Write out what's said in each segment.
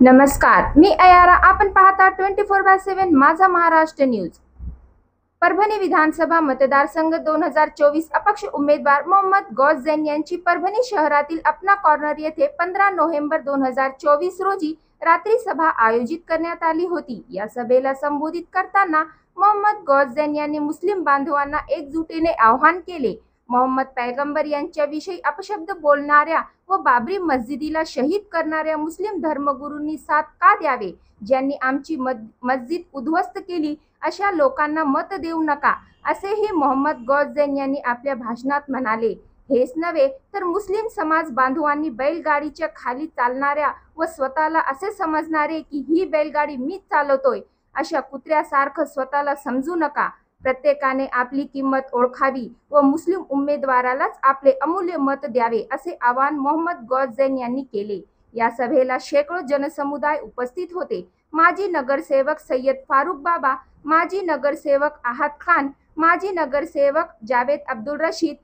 नमस्कार, मी अयारा. आपण पाहता 24/7 माझा महाराष्ट्र न्यूज. परभणी विधानसभा मतदारसंघ 2024 अपक्ष उमेदवार मोहम्मद गौस जैन यांची परभणी शहरातील अपना कॉर्नर येथे 15 नोव्हेंबर 2024 रोजी रात्री सभा आयोजित करण्यात आली होती. या सभेला संबोधित करताना मोहम्मद गौस जैन यांनी मुस्लिम बांधवांना एकजुटीने आवाहन केले. मोहम्मद पैगंबर यांच्याविषयी अपशब्द बोलणाऱ्या व बाबरी मस्जिदीला शहीद करणाऱ्या मुस्लिम धर्मगुरूंनी साथ का द्यावे? ज्यांनी आमची मस्जिद उद्ध्वस्त केली अशा लोकांना मत देऊ नका, असेही मोहम्मद गौस जैन यांनी आपल्या भाषणात म्हणाले. हेच नव्हे तर मुस्लिम समाज बांधवांनी बैलगाडीच्या खाली चालणाऱ्या व स्वतःला असे समजणारे की ही बैलगाडी मीच चालवतोय अशा कुत्र्यासारखं स्वतःला समजू नका. प्रत्येकाने आपली किंमत ओळखावी व मुस्लिम उमेदवारालाच आपले अमूल्य मत द्यावे, असे आवाहन मोहम्मद गौस जैन यांनी केले. या सभेला शेकडो जनसमुदाय उपस्थित होते. माजी नगरसेवक सय्यद फारुख बाबा, माजी नगरसेवक अहाद खान, माजी नगरसेवक जावेद अब्दुल रशीद,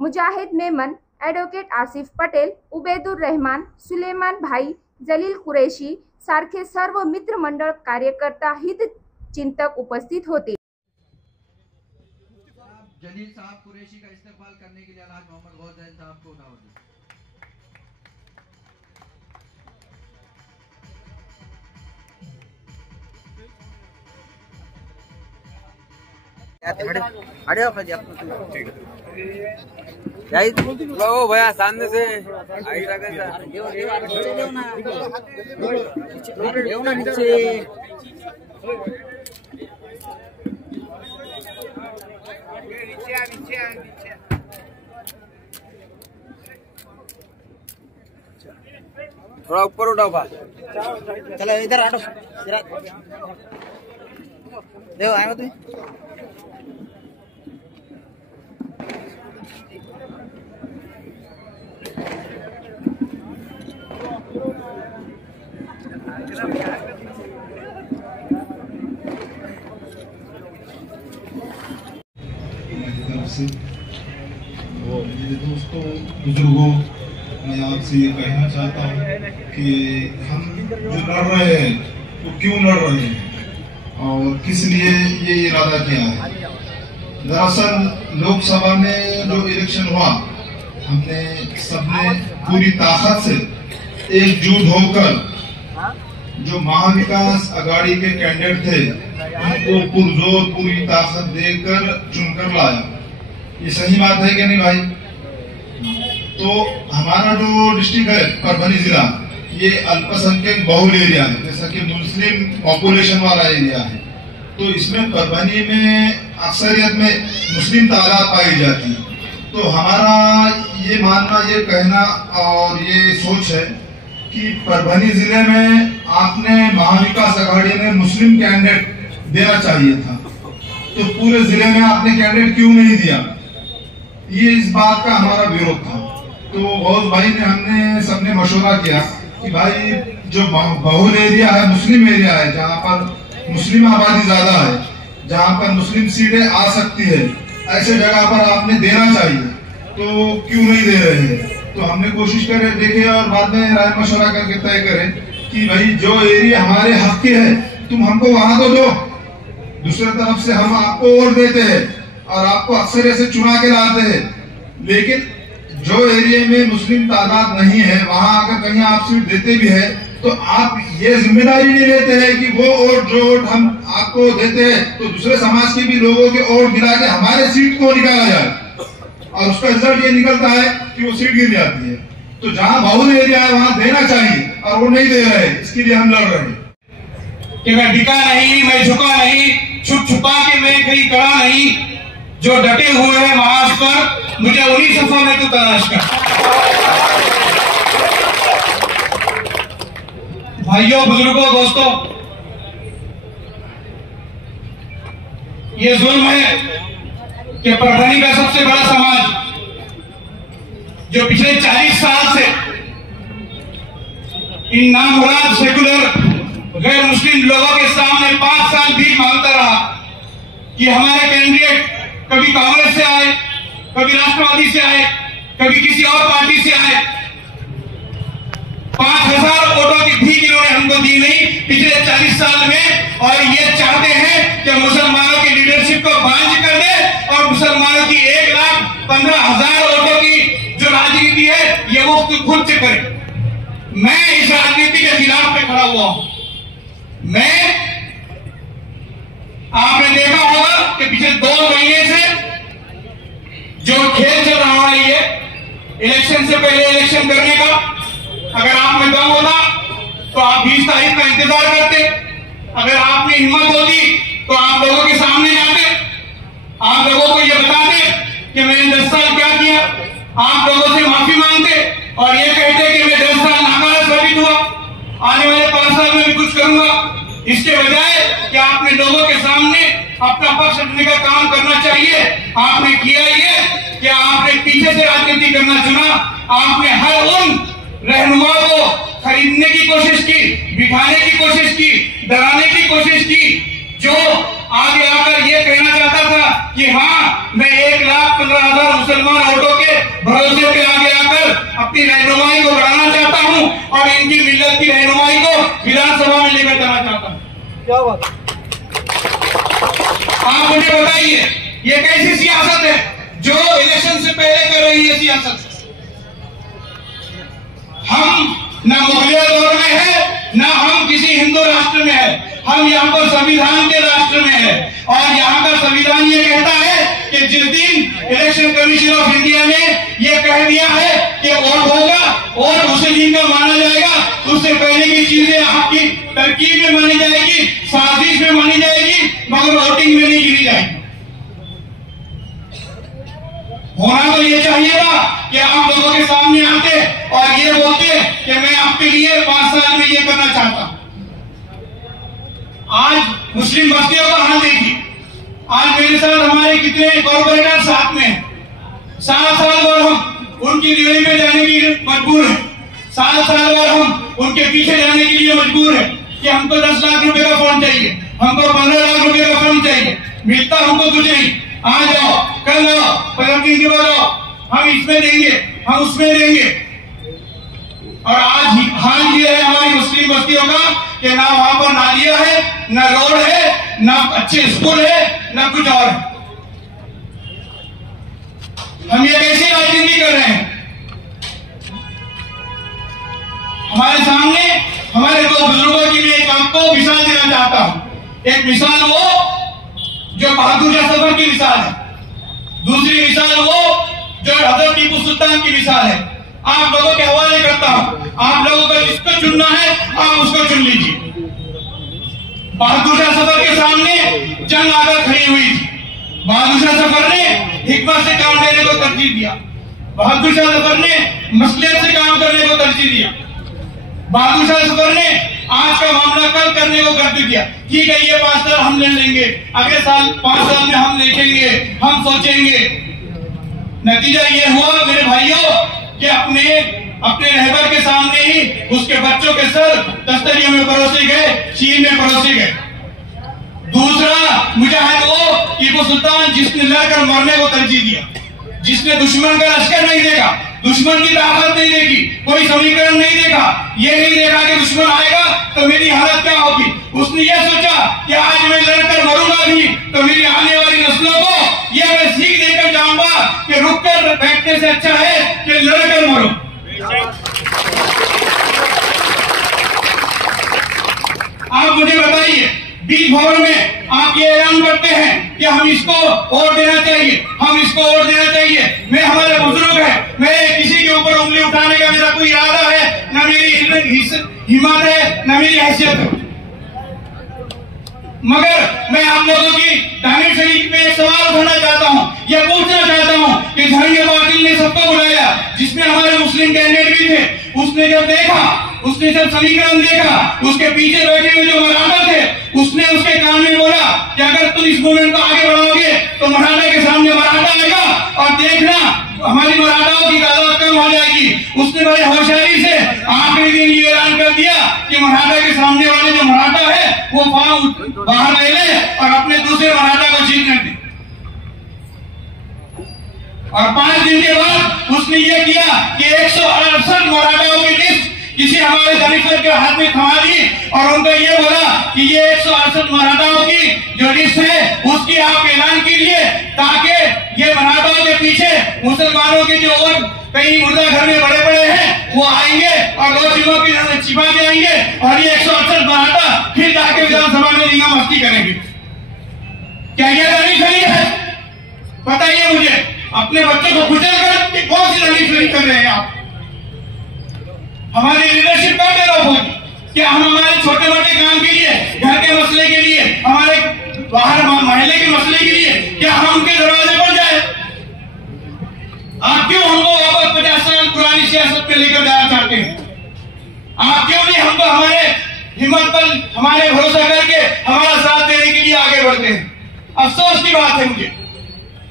मुजाहिद मेमन, ॲडव्होकेट आसिफ पटेल, उबैदुर रहमान, सुलेमान भाई, जलील कुरैशी सारखे सर्व मित्रमंडळ, कार्यकर्ता, हितचिंतक उपस्थित होते. जलील साहब कुरैशी का इस्तेमाल करने के लिए अलहाज मोहम्मद गौस जैन साहब को दावत लो भैया सामने से ऐसा कैसा थोड़ा ऊपर उठाओ बा. चलो इधर आटो देखो आए तुम. मेरे दोस्तों, बुजुर्गों, मैं आपसे ये कहना चाहता हूँ कि हम जो लड़ रहे हैं वो क्यों लड़ रहे हैं और किस लिए ये इरादा किया है. दरअसल लोकसभा में जो इलेक्शन हुआ, हमने सबने पूरी ताकत से एकजुट होकर जो महाविकास आघाड़ी के कैंडिडेट थे उनको पुरजोर पूरी ताकत देकर चुनकर लाया. ये सही बात है कि नहीं भाई? तो हमारा जो डिस्ट्रिक्ट है परभणी जिला, ये अल्पसंख्यक बहुल एरिया है, जैसा कि मुस्लिम पॉपुलेशन वाला एरिया है. तो इसमें परभणी में अक्सरियत में मुस्लिम तादाद पाई जाती है. तो हमारा ये मानना, ये कहना और ये सोच है कि परभणी जिले में आपने महाविकास आघाड़ी में मुस्लिम कैंडिडेट देना चाहिए था. तो पूरे जिले में आपने कैंडिडेट क्यों नहीं दिया? ये इस बात का हमारा विरोध था. तो गौस भाई ने, हमने सबने मशवरा किया कि भाई जो बहुल एरिया है, मुस्लिम एरिया है, जहाँ पर मुस्लिम आबादी ज्यादा है, जहाँ पर मुस्लिम सीटें आ सकती है, ऐसे जगह पर आपने देना चाहिए. तो क्यों नहीं दे रहे हैं? तो हमने कोशिश करे, देखे और बाद में राय मशवरा करके तय करें कि भाई जो एरिया हमारे हक के है तुम हमको वहां तो दो. दूसरी तरफ से हम आपको वोट देते हैं और आपको अक्सर ऐसे चुना के लाते हैं, लेकिन जो एरिया में मुस्लिम तादाद नहीं है वहां अगर कहीं आप सीट देते भी है तो आप ये जिम्मेदारी नहीं लेते हैं कि वो वोट जो वोट हम आपको देते हैं तो दूसरे समाज के भी लोगों के वोट मिला के हमारे सीट को निकाला जाए और उसका रिजल्ट ये निकलता है कि वो सीट गिर जाती है. तो जहाँ बहुल एरिया है वहां देना चाहिए और वो नहीं दे रहे, इसके लिए हम लड़ रहे हैं कि मैं डिका नहीं, मैं झुका नहीं, छुप छुपा के मैं कहीं कड़ा नहीं. जो डटे हुए हैं महाज पर, मुझे उन्हीं सफों में तो तलाश कर. भाइयों, बुजुर्गों, दोस्तों, ये जुल्म है कि परभणी का सबसे बड़ा समाज जो पिछले 40 साल से इन नामुराद सेकुलर गैर मुस्लिम लोगों के सामने 5 साल भी मांगता रहा कि हमारे कैंडिडेट कभी कांग्रेस से आए, कभी राष्ट्रवादी से आए, कभी किसी और पार्टी से आए, 5000 वोटों की भीख इन्होंने हमको दी नहीं पिछले 40 साल में, और ये चाहते हैं कि मुसलमानों की लीडरशिप को बांझ कर दे और मुसलमानों की 1,15,000 वोटों की जो राजनीति है ये वो खुद से करे। मैं इस राजनीति के खिलाफ पे खड़ा हुआ हूं। मैं, आपने देखा होगा कि पिछले 2 महीने से जो खेल चल रहा है ये इलेक्शन से पहले इलेक्शन करने का, अगर आप में दम होता तो आप 20 तारीख का इंतजार करते, अगर आप में हिम्मत होती तो आप लोगों के सामने जाते, आप लोगों को ये बताते कि मैंने 10 साल क्या किया, आप लोगों से माफी मांगते और ये कहते कि मैं 10 साल नाकारा साबित हुआ, आने वाले 5 साल में भी कुछ करूंगा। इसके बजाय कि आपने लोगों के सामने अपना पक्ष रखने का काम करना चाहिए, आपने किया ये कि आपने पीछे से राजनीति करना चुना। आपने हर उन रहनुमा को खरीदने की कोशिश की, बिठाने की कोशिश की, डराने की कोशिश की, जो आगे आकर ये कहना चाहता था कि हाँ मैं 1,15,000 मुसलमान वोटों के भरोसे पे आगे आकर अपनी रहनुमाई को बढ़ाना चाहता हूँ और इनकी मिल्लत की रहनुमाई को विधानसभा में लेकर जाना चाहता हूँ। क्या बात? आप मुझे बताइए ये कैसी सियासत है जो इलेक्शन से पहले कर रही है सियासत? हम न मुगलिया दौर में है, न हम किसी हिंदू राष्ट्र में है, हम यहाँ पर संविधान के राष्ट्र में है और यहाँ का संविधान ये कहता है कि जिस दिन इलेक्शन कमीशन ऑफ इंडिया ने ये कह दिया है कि वोट होगा और उसी दिन का माना जाएगा, उससे पहले की चीजें आपकी तरकीब में मानी जाएगी, साजिश में मानी जाएगी, मगर वोटिंग में नहीं गिनी जाएगी। होना तो ये चाहिए था कि आप लोगों के सामने आते और ये बोलते कि मैं आपके लिए 5 साल में ये करना चाहता हूं। आज मुस्लिम बस्तियों का हाल देखिए, आज मेरे साथ हमारे कितने कॉर्पोरेटर साथ में हैं, 7 साल बाद हम उनकी ड्यूटी पे जाने के लिए मजबूर हैं, 7 साल बाद हम उनके पीछे जाने के लिए मजबूर हैं कि हमको 10 लाख रुपए का फंड चाहिए, हमको 15 लाख रुपए का फंड चाहिए, मिलता हमको कुछ नहीं, आ जाओ कल आओ 15 दिन के बाद आओ, हम इसमें देंगे, हम उसमें देंगे। और आज हाल ये है हमारी मुस्लिम बस्तियों का कि ना वहां पर नालियां है, ना रोड है, ना अच्छे स्कूल है, ना कुछ और है। हम ये कैसे राजनीति कर रहे हैं? हमारे सामने हमारे 2 बुजुर्गों की मैं एक आपको मिसाल देना चाहता हूं। एक मिसाल वो जो बहादुर शाह सफर की मिसाल है, दूसरी मिसाल वो जो हजरत टीपू सुल्तान की मिसाल है। आप लोगों के हवाले करता हूं, आप लोगों को जिसको चुनना है आप उसको चुन लीजिए। बहादुर शाह सफर के सामने जंग आकर खड़ी हुई थी, बहादुर शाह सफर ने हिकमत से काम लेने को तरजीह दिया, बहादुर शाह सफर ने मसलियत से काम करने को तरजीह दिया, बहादुर शाह सफर ने आज का मामला कल करने को कर दिया। ठीक है ये 5 साल हम ले लेंगे, अगले साल 5 साल में हम देखेंगे, हम सोचेंगे। नतीजा ये हुआ मेरे भाइयों कि अपने रहबर के सामने ही उसके बच्चों के सर तस्तरियों में परोसे गए, चीन में परोसे गए। दूसरा मुजाहिद वो टीपू सुल्तान जिसने लड़कर मरने को तरजीह दिया, जिसने दुश्मन का लश्कर नहीं देखा, दुश्मन की ताकत नहीं देखी, कोई समीकरण नहीं देखा, ये नहीं देखा कि दुश्मन आएगा तो मेरी हालत क्या होगी। उसने ये सोचा कि आज मैं लड़कर मरूंगा भी तो मेरी आने वाली नस्लों को ये मैं सीख देकर जाऊंगा कि रुककर बैठने से अच्छा है कि लड़कर मरो। आप मुझे बताइए, बीज भवन में आप ये ऐलान करते हैं कि हम इसको वोट देना चाहिए, हम इसको वोट देना चाहिए। मैं हमारे बुजुर्ग है, मैं किसी के ऊपर उंगली उठाने का मेरा कोई इरादा है, न मेरी हिम्मत है, न मेरी हैसियत है। मगर मैं आप लोगों की दानिश शरीफ में एक सवाल उठाना चाहता हूँ, यह पूछना चाहता हूँ कि धर्म पाटिल ने सबको बुलाया, जिसमें हमारे मुस्लिम कैंडिडेट भी थे, उसने जब देखा, उसने जब समीकरण देखा, उसके पीछे बैठे हुए जो मराठा थे, उसने उसके कान में बोला कि अगर तुम इस मूवमेंट को आगे बढ़ाओगे तो मराठा के सामने मराठा आएगा और देखना हमारी मराठाओं की तादाद कम हो जाएगी। उसने बड़े होशियारी से आखिरी दिन ये ऐलान कर दिया कि मराठा के सामने वाले जो मराठा है वो फॉर्म बाहर ले ले और अपने दूसरे मराठा को जीतने दे। और 5 दिन के बाद उसने ये किया कि 168 मराठाओं की लिस्ट किसी हमारे दलित के हाथ में थमा दी और उनको ये बोला कि ये 168 मराठाओं की जो लिस्ट है उसकी आप ऐलान कीजिए, ताकि ये मराठाओं के पीछे मुसलमानों के जो और कई मुर्दा घर में बड़े बड़े हैं वो आएंगे और 2 जिलों की छिपा के आएंगे और ये 168 मराठा फिर जाके विधानसभा में रींगा मस्ती करेंगे। क्या ये दलित है? बताइए मुझे, अपने बच्चों को कुचल कर कौन सी दलित कर रहे हैं आप? हमारी लीडरशिप कर दे रहा होगी क्या हम हमारे छोटे मोटे काम के लिए, घर के मसले के लिए, हमारे बाहर महल्ले के मसले के लिए क्या हम उनके दरवाजे पर जाए? आप क्यों हमको वापस 50 साल पुरानी सियासत पे लेकर जाना चाहते हैं? आप क्यों नहीं हमको हमारे हिम्मत पर हमारे भरोसा करके हमारा साथ देने के लिए आगे बढ़ते हैं? अफसोस की बात है मुझे,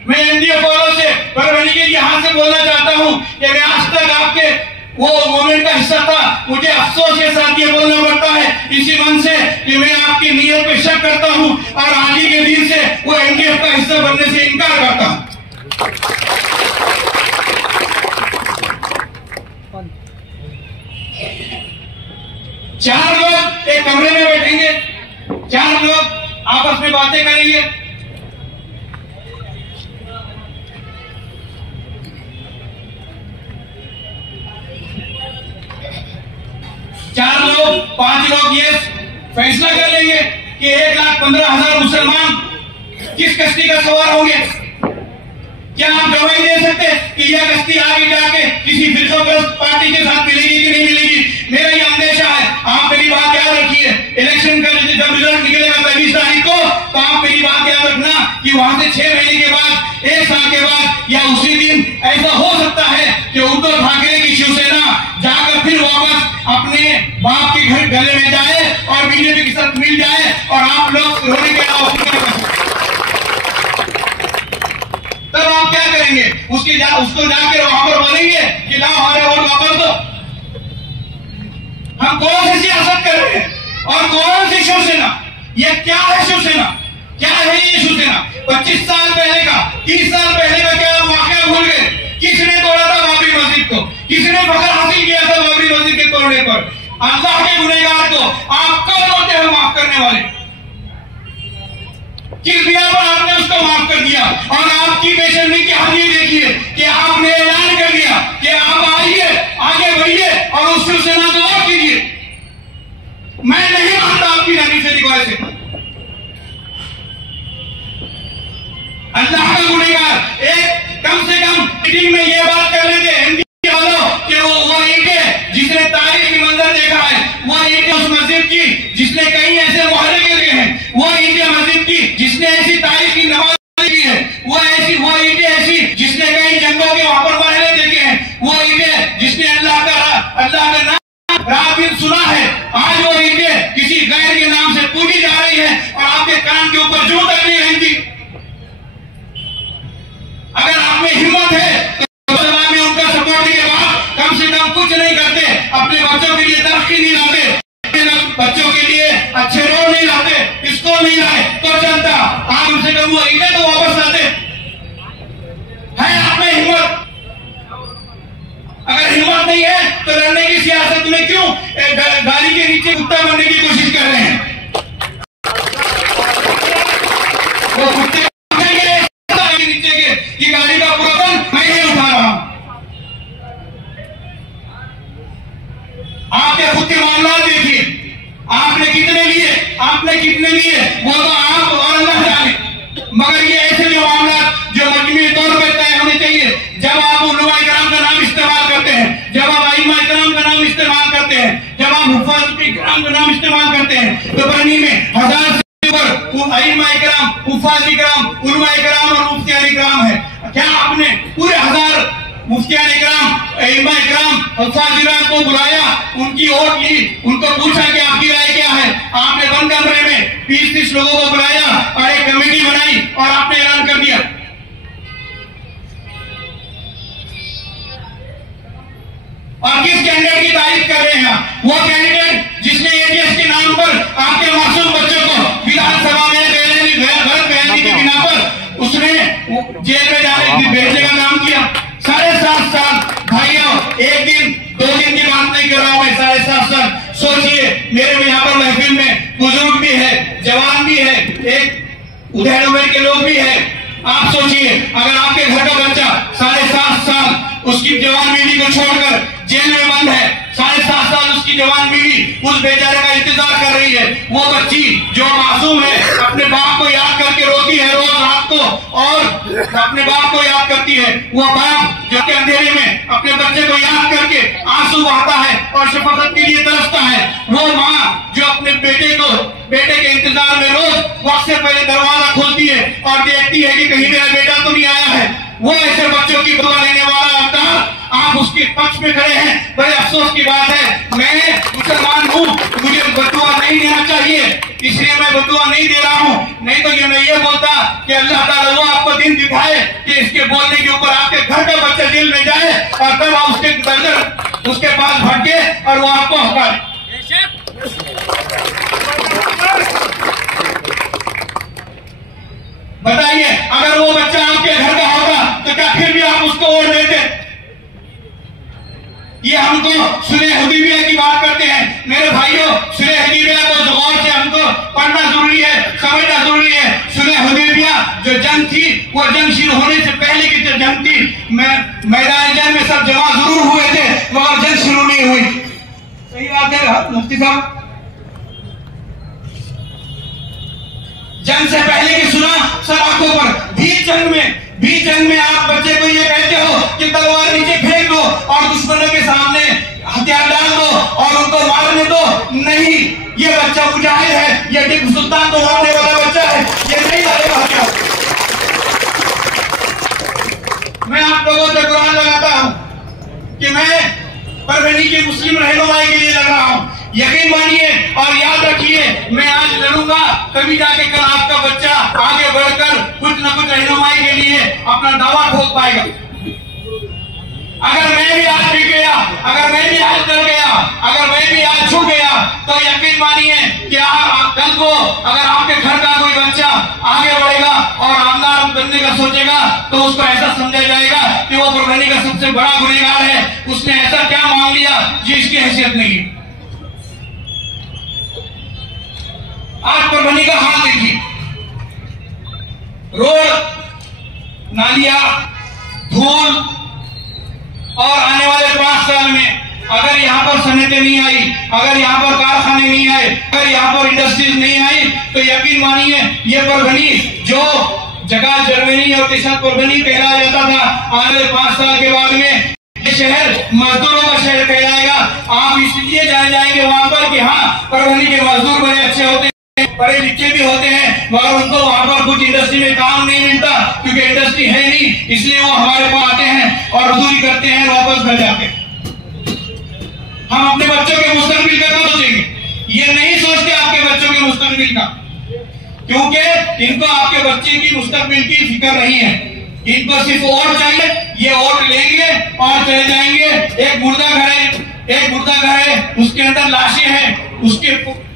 मैं एनडीए फॉलो से परभनी के यहाँ से बोलना चाहता हूँ कि मैं आज तक आपके वो मूवमेंट का हिस्सा था, मुझे अफसोस के साथ ये बोलना पड़ता है इसी मन से कि मैं आपकी नीयत पे शक करता हूँ और आज ही के दिन से वो एनडीएफ का हिस्सा बनने से इनकार करता हूँ। चार लोग एक कमरे में बैठेंगे, 4 लोग आपस में बातें करेंगे, चार लोग 5 लोग ये फैसला कर लेंगे कि 1,15,000 मुसलमान किस कश्ती का सवार होंगे। क्या आप गवाही दे सकते कि यह कश्ती आगे जाके किसी फिरकापरस्त पार्टी के साथ मिलेगी कि नहीं मिलेगी? मेरा ये अंदेशा है। आप मेरी बात याद रखिए, इलेक्शन का जब रिजल्ट निकलेगा 23 तारीख को, तो आप मेरी बात याद रखना कि वहां से 6 महीने के बाद, 1 साल के बाद या उसी दिन ऐसा हो सकता है कि उद्धव ठाकरे की शिवसेना जाकर फिर वापस अपने बाप के घर गले में जाए और बीजेपी के साथ मिल जाए और आप लोग रोने के अलावा तब आप क्या करेंगे? उसको जाकर वहां पर बोलेंगे कि लाओ हमारे वोट वापस दो। हम कौन सी सियासत कर रहे हैं और कौन सी शिवसेना? ये क्या है शिवसेना? क्या है ये शिवसेना? 25 साल पहले का, 30 साल पहले का क्या वाकया भूल गए? किसने तोड़ा था बाबरी मस्जिद को? किसने फखर हासिल किया था बाबरी मस्जिद के तोड़ने पर? अल्लाह के गुनहगार को आप कब होते हैं माफ करने वाले? किस बिना पर आपने उसको माफ कर दिया? और आपकी बेशर्मी की हद ये देखिए कि आपने ऐलान कर दिया कि आप आइए, आगे बढ़िए और उस शिवसेना को वोट कीजिए। मैं नहीं मानता आपकी नानी से रिकॉर्ड से। अल्लाह का गुनहगार एक कम से कम मीटिंग में ये बात कर लेते एनडीए वालों कि वो ईंटें जिसने तारीख की मंजर देखा है, वो ईंटें उस मस्जिद की जिसने कई ऐसे मुहर्रे गिरे हैं, वो ईंटें मस्जिद की जिसने ऐसी तारीख की नमाज की है, वो ईंटें ऐसी जिसने कई जंगों के वहां पर महले देखे हैं, वो ईंटें जिसने अल्लाह का नाम रात दिन सुना है, आज वो ईंटें किसी गैर के नाम से पूजी जा रही है और आपके कान के ऊपर जूं तक नहीं रहती। अगर आप में हिम्मत है तो में उनका सपोर्ट के बाद कम से कम कुछ नहीं करते, अपने बच्चों के लिए तरक्की नहीं लाते, बच्चों के लिए अच्छे रोड नहीं लाते, स्कूल नहीं लाए तो चलता, आप उनसे कम वो ईंटें तो वापस लाते। है आप में हिम्मत? अगर हिम्मत नहीं है तो लड़ने की सियासत में क्यों गाड़ी के नीचे कुत्ता बनने की कोशिश कर रहे हैं? वो कुत्ते नीचे के कि गाड़ी का पूरा मैं ही उठा रहा हूं। आपके खुद के मामला देखिए, आपने कितने लिए, आपने कितने लिए वो तो आप और अल्लाह जाने, मगर ये ऐसे जो मामला जो मजमूई तौर पर तय होने चाहिए, जब आप उलमा इकराम का नाम इस्तेमाल करते हैं, जब आप आइमा इकराम का नाम इस्तेमाल करते हैं, जब आप हुफ़ाज़ इकराम का नाम इस्तेमाल करते हैं, तो बरनी में 1000 से ऊपर आइमा इकराम, हुफ़ाज़ इकराम, उलमा इकराम और मुफ्तियान इकराम है। क्या आपने पूरे 1000 मुफ्तियान इकराम, आइमा इकराम, हुफ़ाज़ इकराम को बुलाया, उनकी वोट ली, उनको पूछा कि आपकी राय क्या है? आपने बंद कमरे में 20-30 लोगों को बुलाया और एक कमेटी बनाई और आपने ऐलान कर दिया। और किस कैंडिडेट की तारीफ कर रहे हैं? वो कैंडिडेट जिसने एटीएस के नाम पर आपके मासूम बच्चों को विधानसभा में गलत बयानी की बिना पर उसने जेल में जाने भेजने का काम किया। 7.5 साल भाइयों, एक दिन 2 दिन की बात नहीं कर रहा हूं मैं, मेरे यहाँ पर महफिल में बुजुर्ग भी है, जवान भी है, एक उधेड़ उम्र के लोग भी है। आप सोचिए, अगर आपके घर का बच्चा 7.5 साल उसकी जवान बीवी को छोड़कर जेल में बंद है, 7.5 साल उसकी जवान बीवी उस बेचारे का इंतजार कर रही है, वो बच्ची जो मासूम है अपने बाप को याद करके रोती है रोज रात को, और अपने बाप को याद करती है, वो बाप जो के अंधेरे में अपने बच्चे को याद करके आंसू बहाता है और शफकत के लिए तरसता है, वो माँ जो अपने बेटे के इंतजार में रोज वक्त से पहले दरवाजा खोलती है और देखती है कि कहीं मेरा बेटा तो नहीं आया है, वो ऐसे बच्चों की दुआ लेने वाला अवतार आप उसके पक्ष में खड़े हैं। बड़े अफसोस की बात है, मैं मुसलमान हूँ, मुझे बदुआ नहीं देना चाहिए, इसलिए मैं बदुआ नहीं दे रहा हूँ। नहीं तो मैं ये बोलता कि अल्लाह ताला वो आपको दिन दिखाए कि इसके बोलने के ऊपर आपके घर का बच्चा जेल में जाए और तब आप उसके पास भटके और वो आपको हकारे। बताइए, अगर वो बच्चा आपके घर का होगा तो क्या फिर भी आप उसको वोट देते? ये हमको सुलह हुदैबिया की बात करते हैं। मेरे भाइयों, सुलह हुदैबिया को गौर से हमको पढ़ना जरूरी है, समझना जरूरी है। सुलह हुदैबिया जो जंग थी, वो जंग शुरू होने से पहले की जो जंग थी, मैदान जंग में सब जमा जरूर हुए थे मगर जंग शुरू नहीं हुई। सही बात है मुफ्ती साहब? जंग से पहले की सुना सर आंखों पर, भी जंग में आप बच्चे को ये कहते हो कि तलवार नीचे फेंक दो और दुश्मनों के सामने हथियार डाल दो और उनको मारने दो। नहीं, ये बच्चा मुजाहिद है, ये टिपू सुल्तान को मारने वाला बच्चा है, ये नहीं मारेगा हथियार। मैं आप लोगों से कुरान लगाता हूं कि मैं परभनी की मुस्लिम रहनुमाई के लिए लग रहा हूं। यकीन मानिए और याद रखिए, मैं आज लड़ूंगा तभी जाके कल आपका बच्चा आगे बढ़कर कुछ न कुछ रहनुमाई के लिए अपना दावा ठोक पाएगा। अगर मैं भी आज बिक गया, अगर मैं भी आज डर गया, अगर मैं भी आज छूट गया, तो यकीन मानिए कि कल को अगर आपके घर का कोई बच्चा आगे बढ़ेगा और आमदार बनने का सोचेगा तो उसको ऐसा समझा जाएगा कि वो परभनी का सबसे बड़ा गुनहगार है, उसने ऐसा क्या मांग लिया जो इसकी हैसियत नहीं है। आज परभनी का हाल देखिए, रोड, नालियां, धूल, और आने वाले 5 साल में अगर यहाँ पर सनतें नहीं आई, अगर यहाँ पर कारखाने नहीं आए, अगर यहाँ पर इंडस्ट्रीज नहीं आई, तो यकीन मानिए ये परभनी जो जगह जर्मनी और देशा परभनी कहलाया जाता था, आने वाले 5 साल के बाद में ये शहर मजदूरों का शहर कहलाएगा। आप इसलिए जाएंगे वहां पर कि हाँ परभनी के मजदूर बड़े अच्छे होते हैं, पढ़े लिखे भी होते हैं, मगर उनको वहां पर कुछ इंडस्ट्री में काम नहीं मिलता क्योंकि इंडस्ट्री है नहीं, इसलिए वो हमारे पास आते हैं और मजदूरी करते हैं, वापस घर जाते हैं। हम अपने बच्चों के मुस्तकबिल का कब सोचेंगे? ये नहीं सोचते आपके बच्चों के मुस्तकबिल का, क्योंकि इनको आपके बच्चे की मुस्तकबिल की फिक्र नहीं है। इनको सिर्फ वोट चाहिए, ये वोट लेंगे और चले जाएंगे। एक मुर्दा घर है, उसके अंदर लाशें हैं, उसके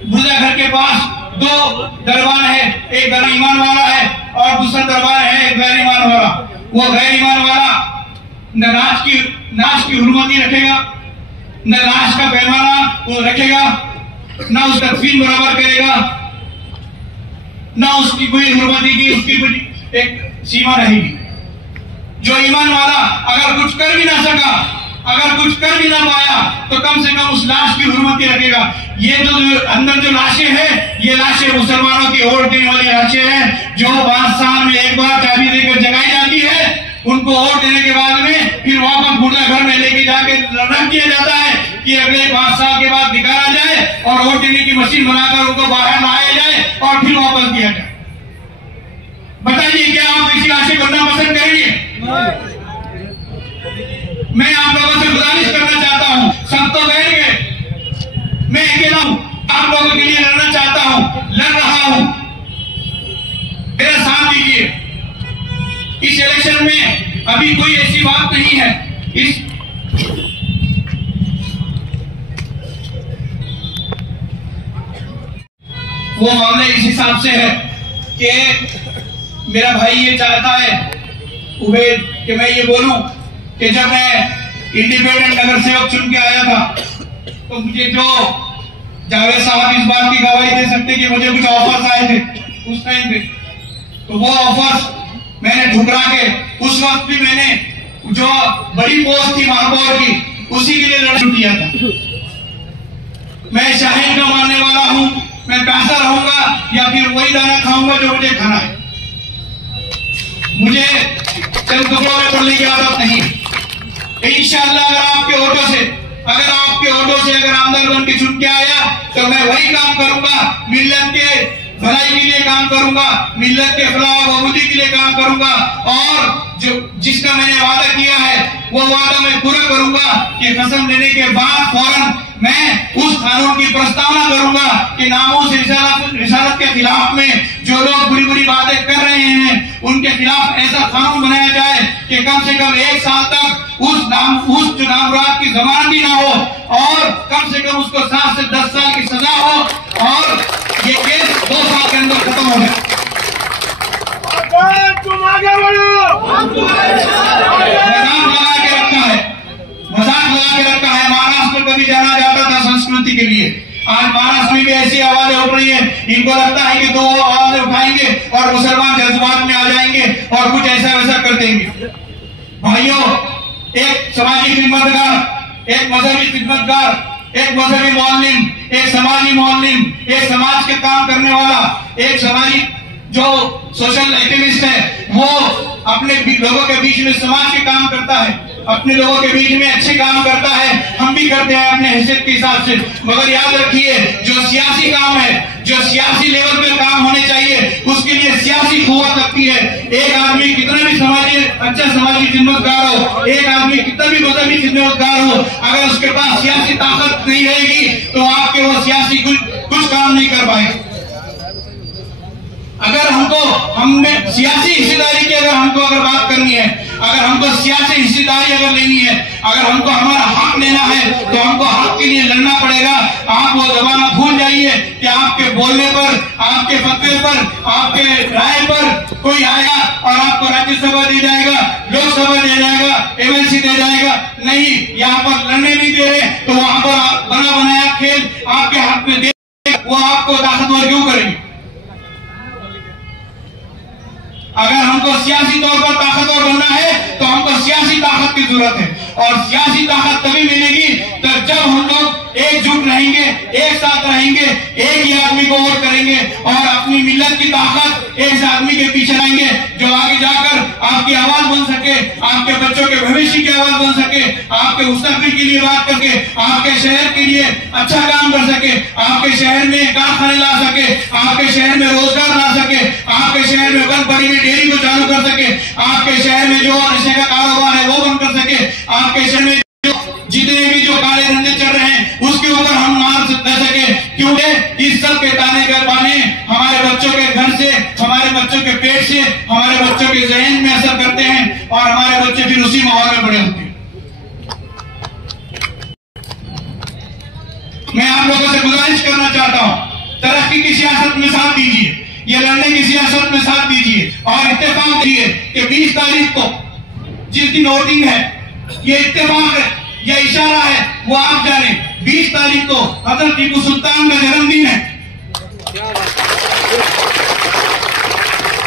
मुर्दा घर के पास 2 दरबार है, एक गैर ईमान वाला है और दूसरा दरबार है एक गैर ईमान वाला। वो गैर ईमान वाला न नाच की हुर्मती रखेगा, न लाश का पैमाना वो रखेगा, न उसका तकसीम बराबर करेगा, न उसकी कोई हुर्मती की उसकी कोई एक सीमा रहेगी। जो ईमान वाला अगर कुछ कर भी ना सका, अगर कुछ कर भी ना पाया, तो कम से कम उस लाश की हुर्मती रखेगा। ये जो अंदर जो लाशें हैं, ये लाशें मुसलमानों की वोट देने वाली लाशें हैं, जो 5 साल में एक बार चाबी देकर जगाई जाती है। उनको वोट देने के बाद में फिर वापस मुर्दा घर में लेके जाके रख दिया जाता है कि अगले 5 साल के बाद निकाला जाए और वोट देने की मशीन बनाकर उनको बाहर लाया जाए और फिर वापस दिया जाए। बताइए, क्या आप ऐसी लाशें करना पसंद करेंगे? मैं आप लोगों से गुजारिश करना चाहता हूं, सब तो बैठ गए, मैं अकेला हूं, आप लोगों के लिए लड़ना चाहता हूं, लड़ रहा हूं, मेरा साथ दीजिए। इस इलेक्शन में अभी कोई ऐसी बात नहीं है, वो मामला इस हिसाब से है कि मेरा भाई ये चाहता है उबैद कि मैं ये बोलूं कि जब मैं इंडिपेंडेंट नगर सेवक चुन के आया था तो मुझे जो जावेद साहब इस बात की गवाही दे सकते कि मुझे कुछ ऑफर्स आए थे उस टाइम पे, तो वो ऑफर्स मैंने ठुकरा के, उस वक्त भी मैंने जो बड़ी पोस्ट थी महापौर की उसी के लिए लड़ किया था। मैं शाहीन का मानने वाला हूं, मैं पैसा रहूंगा या फिर वही दाना खाऊंगा जो मुझे खाना है। मुझे चंद टुकड़ों में पढ़ने की आदत नहीं। इंशाअल्लाह अगर आपके ऑटो से अगर आमदार बन के चुन के आया तो मैं वही काम करूंगा, मिल्लत के भलाई के लिए काम करूंगा, मिल्लत के फलाह बबूदी के लिए काम करूंगा, और जो जिसका मैंने वादा किया है वो वादा मैं पूरा करूंगा कि कसम लेने के बाद फौरन मैं उस कानून की प्रस्तावना करूंगा कि नामों से रिसालत के खिलाफ में जो लोग बुरी बुरी बातें कर रहे हैं उनके खिलाफ ऐसा कानून बनाया जाए कि कम से कम 1 साल तक उस जो नामराद की जमानत ना हो, और कम से कम उसको 7 से 10 साल की सजा हो, और ये केस 2 साल के अंदर खत्म हो जाए। तुम आगे बढ़ो। मजाक लगा के रखा है। महाराष्ट्र में कभी जाना जाता था संस्कृति के लिए, आज महाराष्ट्र में भी ऐसी आवाजें उठ रही है। इनको लगता है कि 2 आवाजें उठाएंगे और मुसलमान जज्बात में आ जाएंगे और कुछ ऐसा वैसा कर देंगे। भाइयों, एक सामाजिक खिदमतगार, एक मजहबी खिदमतगार, एक मजहबी मौलिम, एक समाजी मौलिम, एक समाज के काम करने वाला, एक सामाजिक जो सोशल एक्टिविस्ट है, वो अपने लोगों के बीच में समाज के काम करता है, अपने लोगों के बीच में अच्छे काम करता है। हम भी करते हैं अपने हैसियत के हिसाब से, मगर याद रखिए जो सियासी काम है, जो सियासी लेवल पे काम होने चाहिए, उसके लिए सियासी कुव्वत लगती है। एक आदमी कितना भी अच्छा समाजी खिदमतगार हो, एक आदमी कितना भी मजहबी खिदमतगार हो, अगर उसके पास सियासी ताकत नहीं रहेगी तो आपके वो सियासी कुछ काम नहीं कर पाएगा। अगर हमने सियासी हिस्सेदारी की अगर बात करनी है, अगर हमको सियासी हिस्सेदारी अगर लेनी है, अगर हमको हमारा हक लेना है तो हमको हक के लिए लड़ना पड़ेगा। आप वो जमाना भूल जाइए कि आपके बोलने पर, आपके फतवे पर, आपके राय पर कोई आएगा और आपको राज्यसभा दे जाएगा, लोकसभा दे जाएगा, एमएलसी दे जाएगा। नहीं, यहाँ पर लड़ने नहीं दे रहे तो वहां पर बना बनाया खेल आपके हाथ में दे, वो आपको ताकतवर क्यों करेंगे? अगर हमको सियासी तौर पर ताकतवर बनना है तो हमको सियासी ताकत की जरूरत है, और सियासी ताकत तभी मिलेगी तो जब हम लोग एकजुट रहेंगे, एक साथ रहेंगे, एक ही आदमी को वोट करेंगे और अपनी मिल्लत की ताकत एक आदमी के पीछे लाएंगे जो आगे जाकर आपकी आवाज बन सके, आपके बच्चों के भविष्य की आवाज बन सके, आपके मुस्तकबिल के लिए बात करके आपके शहर के लिए अच्छा काम कर सके, आपके शहर में कारखाने ला सके, आपके शहर में रोजगार ला सके, आपके शहर में बड़ी डेयरी को चालू कर सके, आपके शहर में जो नशे का कारोबार है वो बंद कर सके, आपके शहर में जितने भी जो काले धंधे चल रहे हैं उसके ऊपर हम मार दे सके। क्योंकि इस सब के ताने के बाने हमारे बच्चों के घर से, हमारे बच्चों के पेट से, हमारे बच्चों के जहन में असर करते हैं और हमारे बच्चे फिर उसी माहौल में बड़े होते हैं। मैं आप लोगों से गुजारिश करना चाहता हूं, तरक्की की सियासत में साथ दीजिए, ये लड़ने की सियासत में साथ दीजिए और इत्तेफाक दिए कि 20 तारीख को जिस दिन वोटिंग है, ये इत्तेफाक है, ये इशारा है, वो आप जाने 20 तारीख को हजरत टीपू सुल्तान का जन्मदिन है।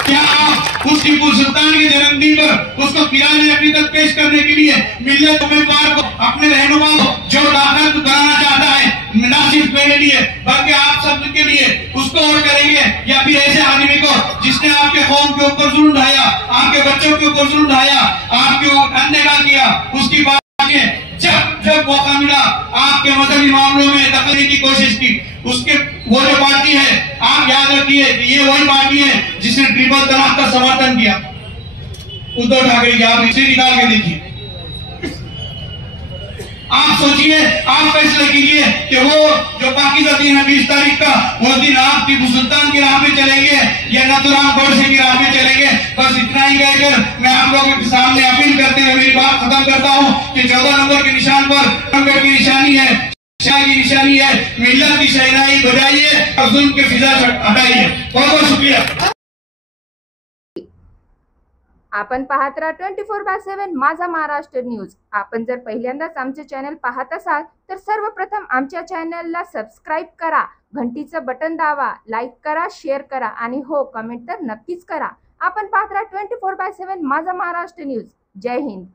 क्या आप उस टीपू सुल्तान के जन्मदिन पर उसको किराने अपनी तक पेश करने के लिए मिल्लत उम्मीदवार को, अपने रहनुमा को जो दाखिल कराना चाहता है, न सिर्फ मेरे लिए बल्कि आप सब के लिए उसको वोट करेंगे, या फिर ऐसे आदमी को जिसने आपके कौम के ऊपर जुल्म ढाया, आपके बच्चों के ऊपर जुल्म ढाया, आपके अनदेखा किया, उसकी बात जब मौका मिला आपके मजहबी मामलों में दखल की कोशिश की, उसके वो जो पार्टी है, आप याद रखिए कि ये वही पार्टी है जिसने ट्रिपल तलाक का समर्थन किया, उद्धव ठाकरे की। आप इसे निकाल के देखिए, आप सोचिए, आप फैसला कीजिए कि वो जो पाकिजा दिन है 20 तारीख का, वो दिन आप टीपू सुल्तान की राह में चलेंगे या नथुराम गोडसे की राह में चलेंगे। बस इतना ही कहकर मैं आप लोगों के सामने अपील करते हुए मेरी बात खत्म करता हूं कि 14 नंबर के निशान पर नंबर की निशानी है, शाह की निशानी है, मिल्लत की शहनाई बजाइए और जुल्म के फिजा हटाइए। बहुत बहुत शुक्रिया। आपण पाहत राहा 24/7 माझा महाराष्ट्र न्यूज. आपण जर पहिल्यांदाच आमचे चॅनल पाहत असाल तर सर्वप्रथम आमच्या चॅनलला सबस्क्राईब करा, घंटीचं बटन दाबा, लाईक करा, शेअर करा आणि हो कमेंट तर नक्कीच करा. आपण पाहत राहा 24/7 माझा महाराष्ट्र न्यूज. जय हिंद.